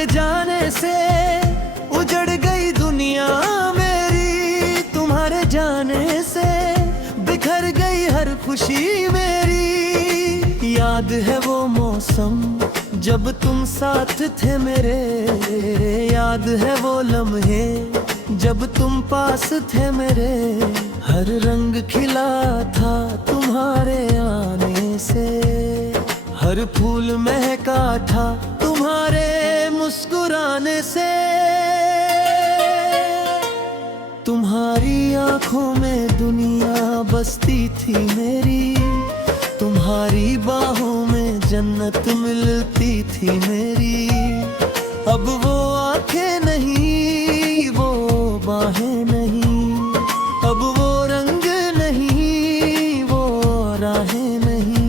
तुम्हारे जाने से उजड़ गई दुनिया मेरी, तुम्हारे जाने से बिखर गई हर खुशी मेरी। याद है वो मौसम जब तुम साथ थे मेरे, याद है वो लम्हे जब तुम पास थे मेरे। हर रंग खिला था तुम्हारे आने से, हर फूल महका था तुम्हारे मुस्कुराने से। तुम्हारी आंखों में दुनिया बसती थी मेरी, तुम्हारी बाहों में जन्नत मिलती थी मेरी। अब वो आंखें नहीं, वो बाहें नहीं, अब वो रंग नहीं, वो राहें नहीं।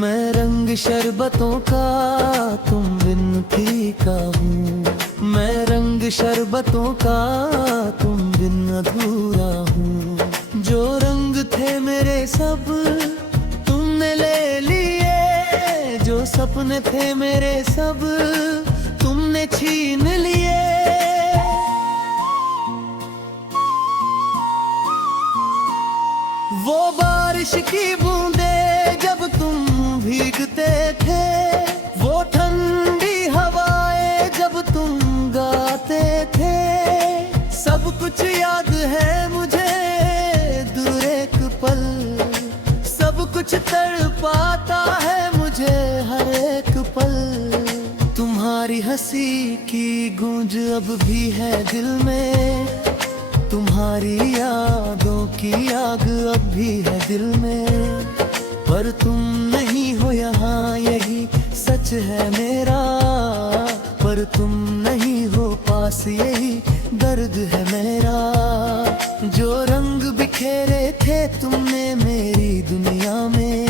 मैं रंग शरबतों का, तुम बिन फीका हूँ। मैं रंग शरबतों का, तुम बिन अधूरा हूँ। जो रंग थे मेरे सब तुमने ले लिए, जो सपने थे मेरे सब तुमने छीन लिए। वो बारिश की बूंदे जब तुम भीगते थे, वो ठंडी हवाएं जब तुम गाते थे। सब कुछ याद है मुझे दूर एक पल, सब कुछ तड़पाता है मुझे हर एक पल। तुम्हारी हंसी की गूंज अब भी है दिल में, तुम्हारी यादों की आग अब भी है दिल में। पर तुम नहीं हो यहाँ यही सच है मेरा, पर तुम नहीं हो पास यही दर्द है मेरा। जो रंग बिखेरे थे तुमने मेरी दुनिया में,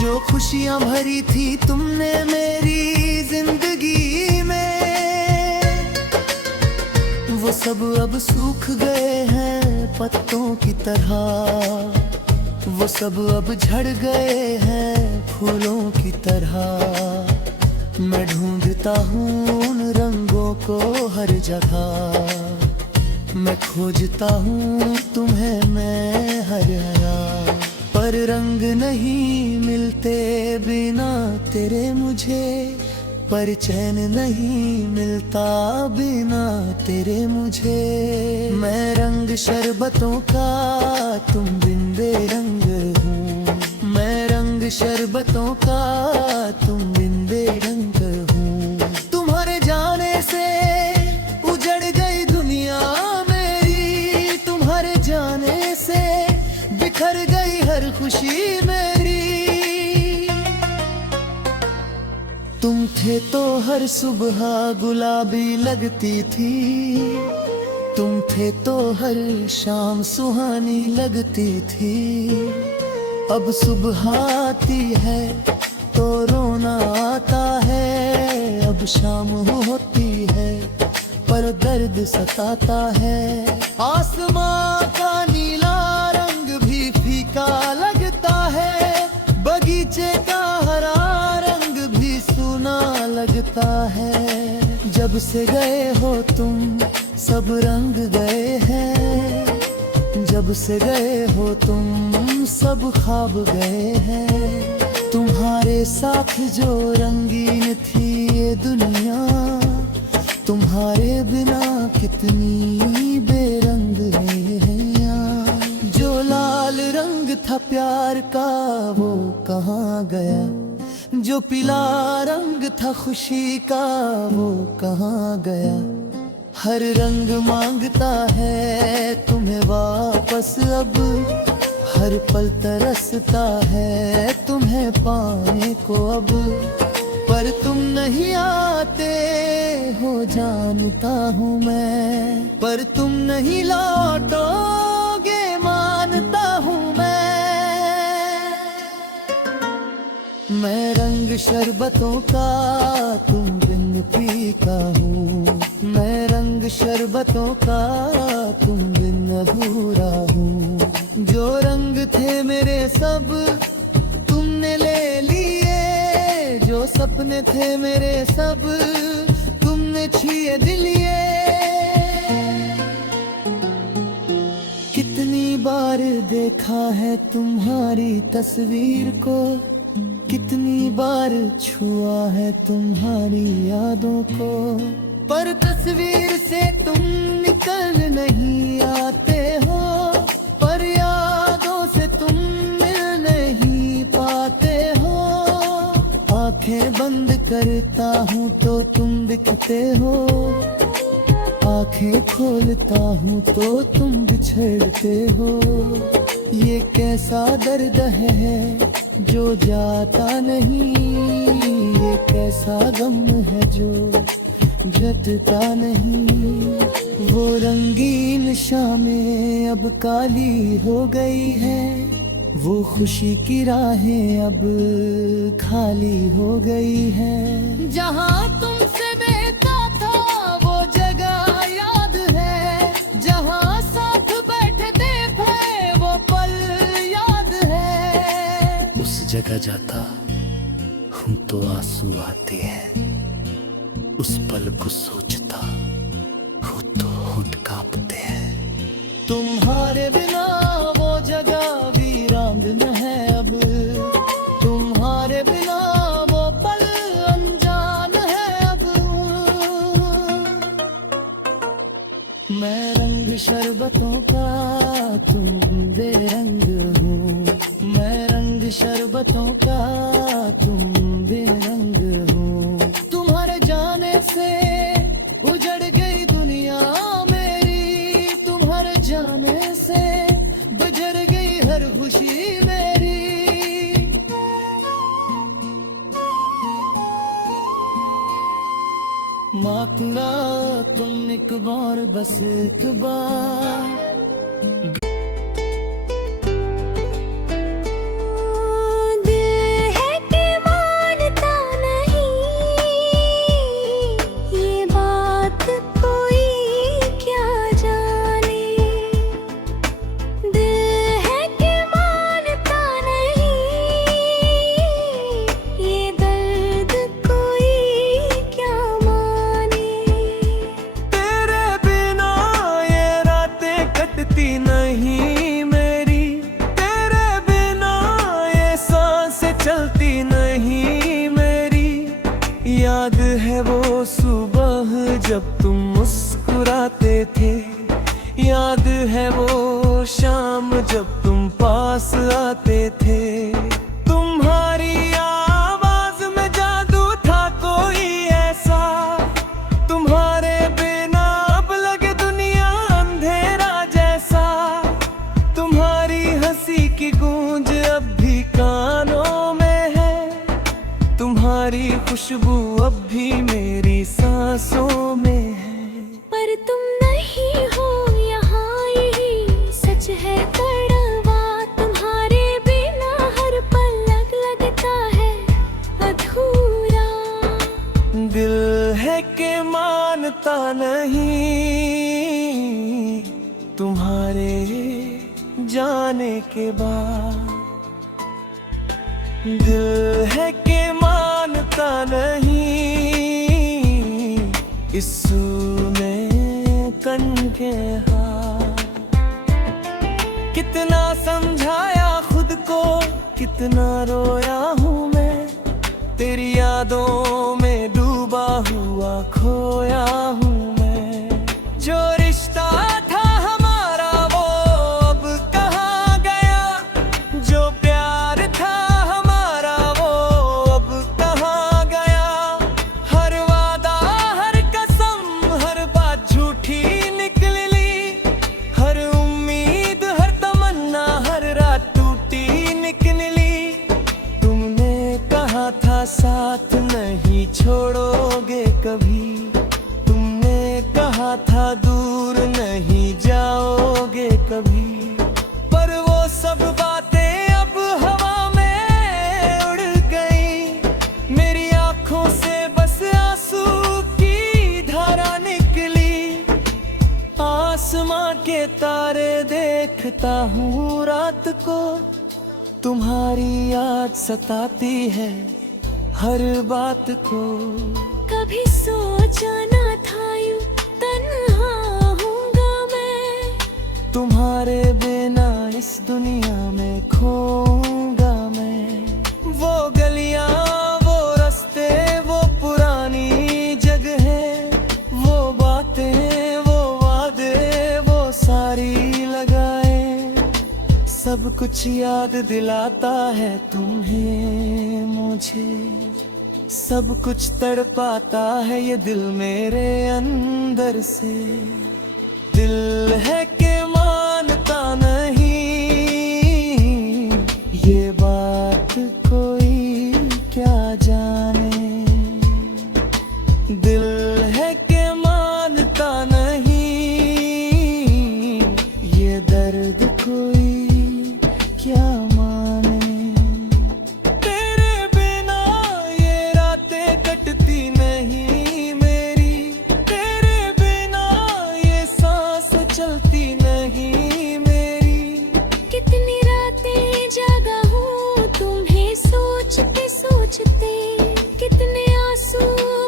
जो खुशियाँ भरी थी तुमने मेरी जिंदगी में, वो सब अब सूख गए हैं पत्तों की तरह। वो सब अब झड़ गए हैं फूलों की तरह। मैं ढूंढता हूँ उन रंगों को हर जगह, मैं खोजता हूँ तुम्हें मैं हर हरा। पर रंग नहीं मिलते बिना तेरे मुझे, पर चैन नहीं मिलता बिना तेरे मुझे। मैं रंग शरबतों का, तुम बिन बेरंग हूँ। मैं रंग शरबतों का, तुम बिन बेरंग हूँ। तुम्हारे जाने से उजड़ गई दुनिया मेरी, तुम्हारे जाने से बिखर गई हर खुशी मेरी। तुम थे तो हर सुबह गुलाबी लगती थी, तुम थे तो हर शाम सुहानी लगती थी। अब सुबह आती है तो रोना आता है, अब शाम होती है पर दर्द सताता है। आसमां का नीला रंग भी फीका लगता है, बगीचे का हरा रंग भी सूना लगता है। जब से गए हो तुम सब रंग गए हैं, जब से गए हो तुम सब ख्वाब गए हैं। तुम्हारे साथ जो रंगीन थी ये दुनिया, तुम्हारे बिना कितनी बेरंग है यहाँ। जो लाल रंग था प्यार का वो कहाँ गया, जो पीला रंग था खुशी का वो कहाँ गया। हर रंग मांगता है तुम्हें वापस अब, हर पल तरसता है तुम्हें पाने को अब। पर तुम नहीं आते हो जानता हूँ मैं, पर तुम नहीं लौटोगे मानता हूँ मैं रंग शरबतों का, तुम बिन फीका हूँ। मैं रंग शरबतों का, तुम बिन अधूरा हूँ। जो रंग थे मेरे सब तुमने ले लिए, जो जो सपने थे मेरे सब तुमने छीन लिए। कितनी बार देखा है तुम्हारी तस्वीर को, कितनी बार छुआ है तुम्हारी यादों को, पर तस्वीर से तुम निकल नहीं आते हो, पर यादों से तुम मिल नहीं पाते हो। आंखें बंद करता हूँ तो तुम दिखते हो, आंखें खोलता हूँ तो तुम बिछड़ते हो। ये कैसा दर्द है जो जाता नहीं, ये कैसा गम है जो घटता नहीं। वो रंगीन शामें अब काली हो गई है, वो खुशी की राहें अब खाली हो गई है। जहाँ तुमसे बेता था वो जगह याद है, जहाँ साथ बैठते थे वो पल याद है। उस जगह जाता हूँ तो आंसू आते हैं, उस पल को सोचता हूँ तो होंठ कांपते हैं। तुम्हारे बिना वो जगह वीरान है अब, तुम्हारे बिना वो पल अनजान है अब। मैं रंग शरबतों का तुम बेरंग हो, मैं रंग शरबतों का तुम बेरंग हो। तुम्हारे जाने से उजड़ गई दुनिया मेरी, तुम्हारे जाने से बजर गई हर खुशी मेरी। मांगना तुम एक बार, बस एक बार। नहीं मेरी, तेरे बिना ये सांसें चलती नहीं मेरी। याद है वो सुबह जब तुम मुस्कुराते थे, याद है वो शाम जब तुम पास आते थे। तुम्हारी आवाज में जादू था कोई ऐसा, तुम्हारे बिना अब लगे दुनिया अंधेरा जैसा। तुम्हारी हंसी की गूंज अब भी कानों में है, तुम्हारी खुशबू अब भी मेरी सांसों में है। पर तुम नहीं हो यहाँ यही सच है कड़वा, तुम्हारे बिना हर पल लगता है अधूरा। दिल है कि मानता नहीं तुम्हारे जाने के बाद, दिल है कि मानता नहीं इस सूने कन के हाथ। कितना समझाया खुद को, कितना रोया हूँ मैं, तेरी यादों में डूबा हुआ खोया हूँ मैं। जो रिश्ता था हमारा वो अब कहाँ गया, जो प्यार था हमारा वो अब कहाँ गया। हर वादा हर कसम हर बात झूठी निकली, हर उम्मीद हर तमन्ना हर रात टूटी निकली। तुमने कहा था साथ नहीं छोड़ोगे कभी, तुमने कहा था दूर नहीं जाओगे कभी। पर वो सब बातें अब हवा में उड़ गई, मेरी आंखों से बस आंसू की धारा निकली। आसमां के तारे देखता हूँ रात को, तुम्हारी याद सताती है हर बात को। कभी सोचा ना था यूं तन्हा हूँगा मैं, तुम्हारे बिना इस दुनिया में खोऊंगा मैं। वो गलियां, वो रास्ते, वो पुरानी जगहें, वो बातें, वो वादे, वो सारी लगाए, सब कुछ याद दिलाता है तुम्हें मुझे। सब कुछ तड़पाता है ये दिल मेरे अंदर से। दिल है कि मानता नहीं, ये बात कोई क्या जाने। दिल है कि मानता नहीं, ये दर्द कोई क्या माने। तेरे बिना ये रातें कटती नहीं मेरी, तेरे बिना ये सांस चलती नहीं मेरी। कितनी रातें जागा हूँ तुम्हें सोचते सोचते, कितने आंसू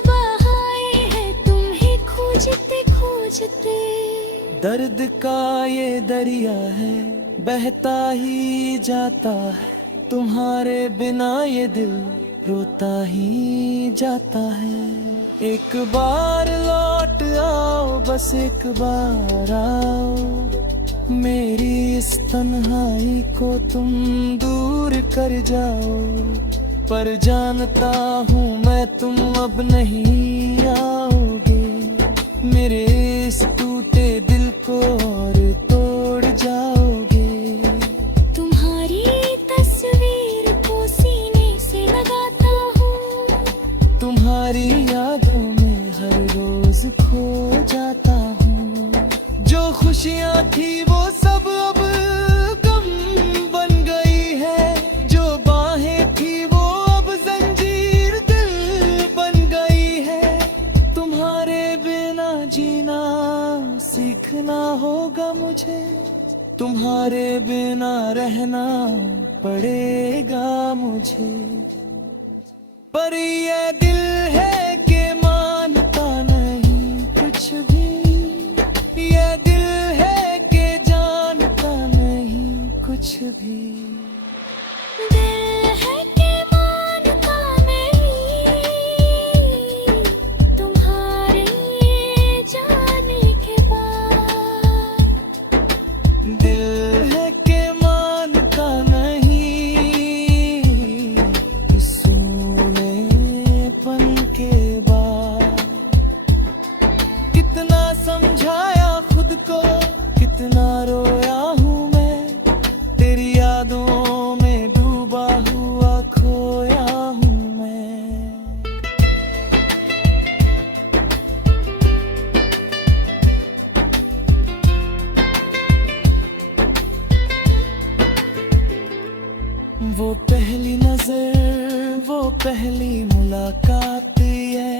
बहाए हैं तुम्हें खोजते खोजते। दर्द का ये दरिया है, बहता ही जाता है, तुम्हारे बिना ये दिल रोता ही जाता है। एक बार लौट आओ, बस एक बार आओ, मेरी इस तन्हाई को तुम दूर कर जाओ। पर जानता हूँ मैं तुम अब नहीं आओगे, मेरे इस टूटे दिल को और तोड़ जाओगे। तुम्हारी तस्वीर को सीने से लगाता हूँ, तुम्हारी यादों में हर रोज खो जाता हूँ। जो खुशियाँ थी वो सब अब गम बन गई है, जो बाहें थी वो अब जंजीर दिल बन गई है। तुम्हारे बिना जीना सीखना होगा मुझे, तुम्हारे बिना रहना पड़ेगा मुझे। पर ये दिल है कि मानता नहीं कुछ भी, ये दिल है कि जानता नहीं कुछ भी। दिल है कि मानता नहीं, तुम्हारे जाने के बाद। दिल है कि मानता नहीं, इस सूनेपन के बाद। कितना समझाया खुद को, कितना रोया हूँ मैं, तेरी यादों में डूबा हुआ खोया हूँ मैं। वो पहली नजर, वो पहली मुलाकात है,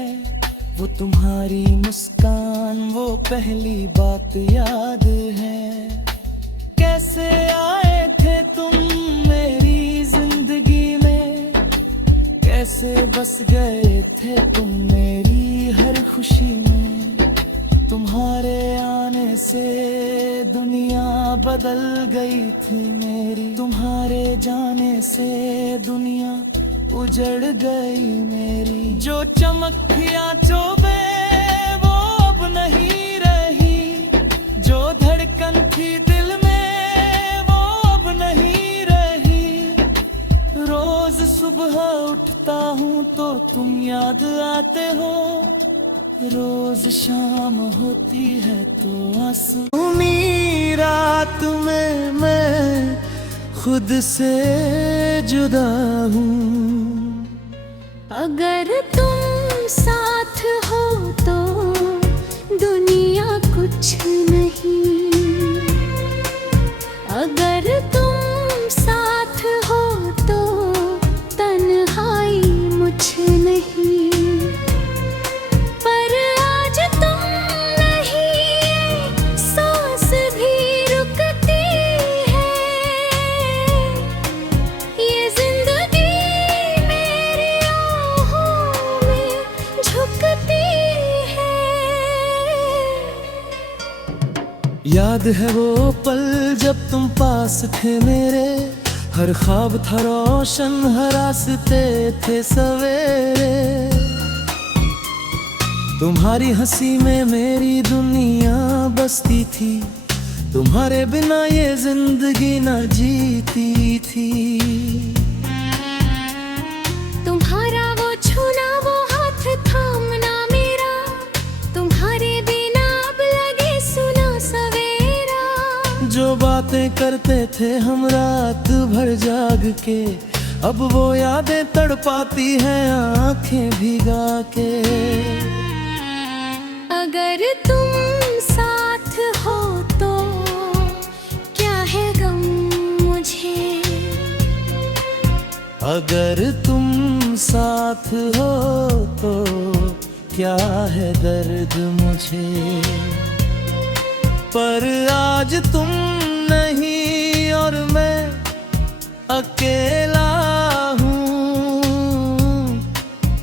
वो तुम्हारी मुस्कान, वो पहली बात याद है। कैसे आए थे तुम मेरी जिंदगी में, कैसे बस गए थे तुम मेरी हर खुशी में। तुम्हारे आने से दुनिया बदल गई थी मेरी, तुम्हारे जाने से दुनिया उजड़ गई मेरी। जो चमक थी आँचों में वो अब नहीं रही, जो धड़कन थी दिल में वो अब नहीं रही। रोज सुबह उठता हूँ तो तुम याद आते हो, रोज शाम होती है तो आंसू। उन्हीं रात में मैं खुद से जुदा हूँ। अगर तुम साथ हो तो दुनिया कुछ नहीं, अगर तुम साथ हो तो तन्हाई मुझ नहीं। पर आज तुम नहीं, सांस भी रुकती है, ये जिंदगी मेरी याद है वो पल जब तुम पास थे मेरे, हर ख्वाब था रोशन, हर रास्ते थे सवेरे। तुम्हारी हंसी में मेरी दुनिया बसती थी, तुम्हारे बिना ये जिंदगी न जीती थी। तुम्हारा वो छूना, वो हाथ थामना मेरा, तुम्हारे बिना अब लगे सुना सवेरा। जो बातें करते थे हम रात भर जाग के, अब वो यादें तड़पाती हैं आंखें भिगा के। अगर तुम साथ हो तो क्या है गम मुझे, अगर तुम साथ हो तो क्या है दर्द मुझे। पर आज तुम नहीं और मैं अकेला हूँ,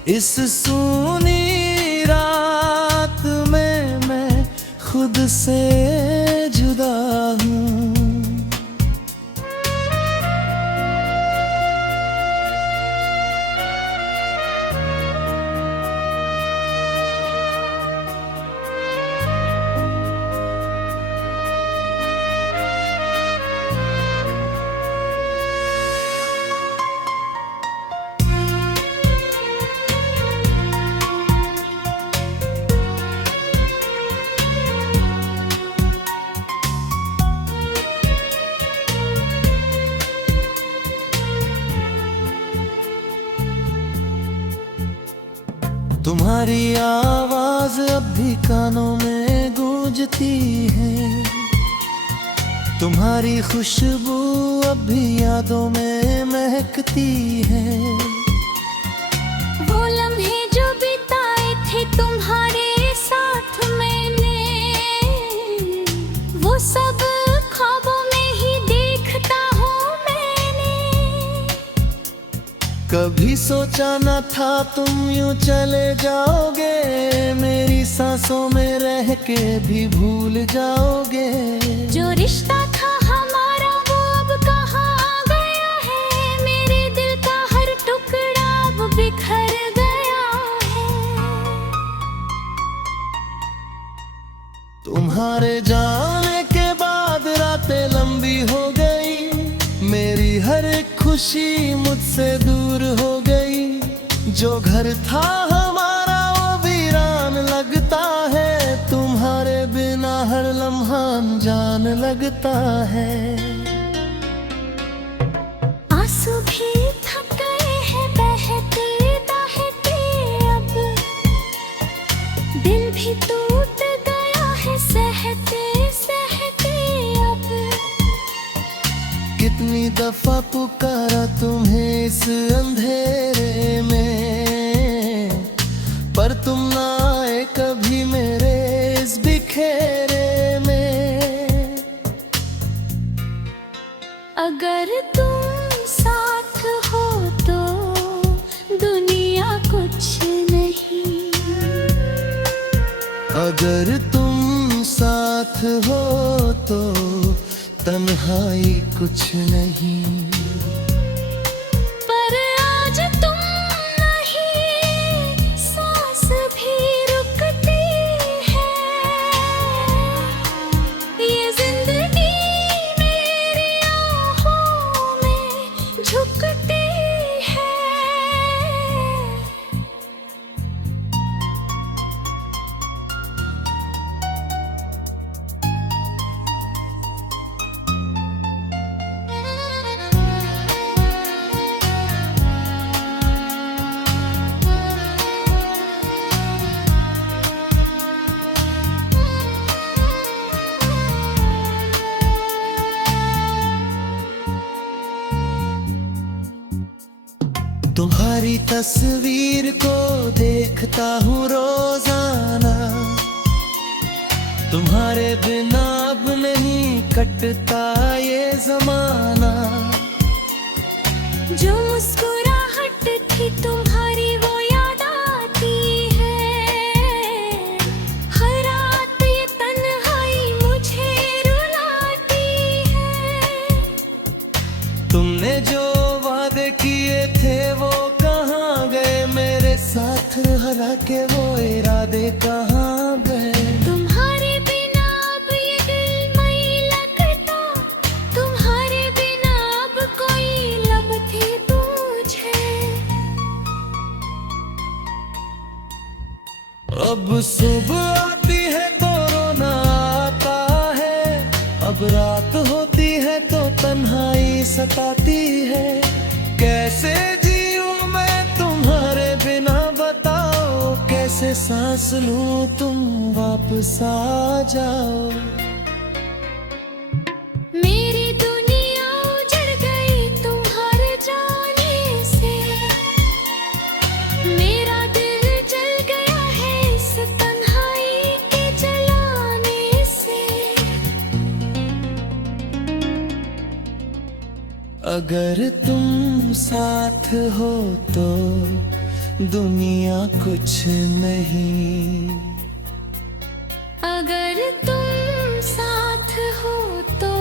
इस सूनी रात में मैं खुद से जुदा हूँ। तुम्हारी आवाज अब भी कानों में गूंजती है, तुम्हारी खुशबू अब भी यादों में महकती है। वो लम्हे जो बिताए थे तुम्हारे साथ मैंने, वो सब ख्वाबों में ही देखता हूँ मैंने। कभी सोचा न था तुम यूं चले जाओगे, मेरी सांसों में रह के भी भूल जाओगे। जो रिश्ता था हमारा वो अब कहाँ गया है, मेरे दिल का हर टुकड़ा अब बिखर गया है। तुम्हारे जाने के बाद रातें लंबी हो गई, मेरी हर एक खुशी मुझसे दूर हो गई। जो घर था हमारा वो वीरान लगता है, तुम्हारे बिना हर लम्हा अनजान लगता है। आंसू भी थक गए हैं बहते बहते अब, दिल भी टूट गया है सहते सहते अब। कितनी दफा पुकारा तुम्हें इस अंधेरे में, पर तुम ना आए कभी मेरे इस बिखेरे में। अगर तुम साथ हो तो दुनिया कुछ नहीं, अगर तुम साथ हो तो तन्हाई कुछ नहीं। पर आज तुम नहीं, सांस भी रुकती है। ये जिंदगी मेरी आँखों में झुकती है। तुम्हारी तस्वीर को देखता हूँ रोजाना, तुम्हारे बिना अब नहीं कटता ये जमाना। जो मुस्कुराहट थी तुम्हारी वो याद आती है, हर रात ये तन्हाई मुझे के वो इरादे कहाँ गए। तुम्हारे बिना अब ये दिल नहीं लगता, तुम्हारे बिना अब कोई लब थी पूछे। अब सुबह आती है तो रोना आता है, अब रात होती है तो तन्हाई सताती है। कैसे जीऊं मैं तुम्हारे बिना बताओ, कैसे सांस लूं तुम वापस आ जाओ। मेरी दुनिया उजड़ गई तुम्हारे जाने से, मेरा दिल जल गया है इस तन्हाई के जलाने से। अगर तुम साथ हो तो दुनिया कुछ नहीं। अगर तुम साथ हो तो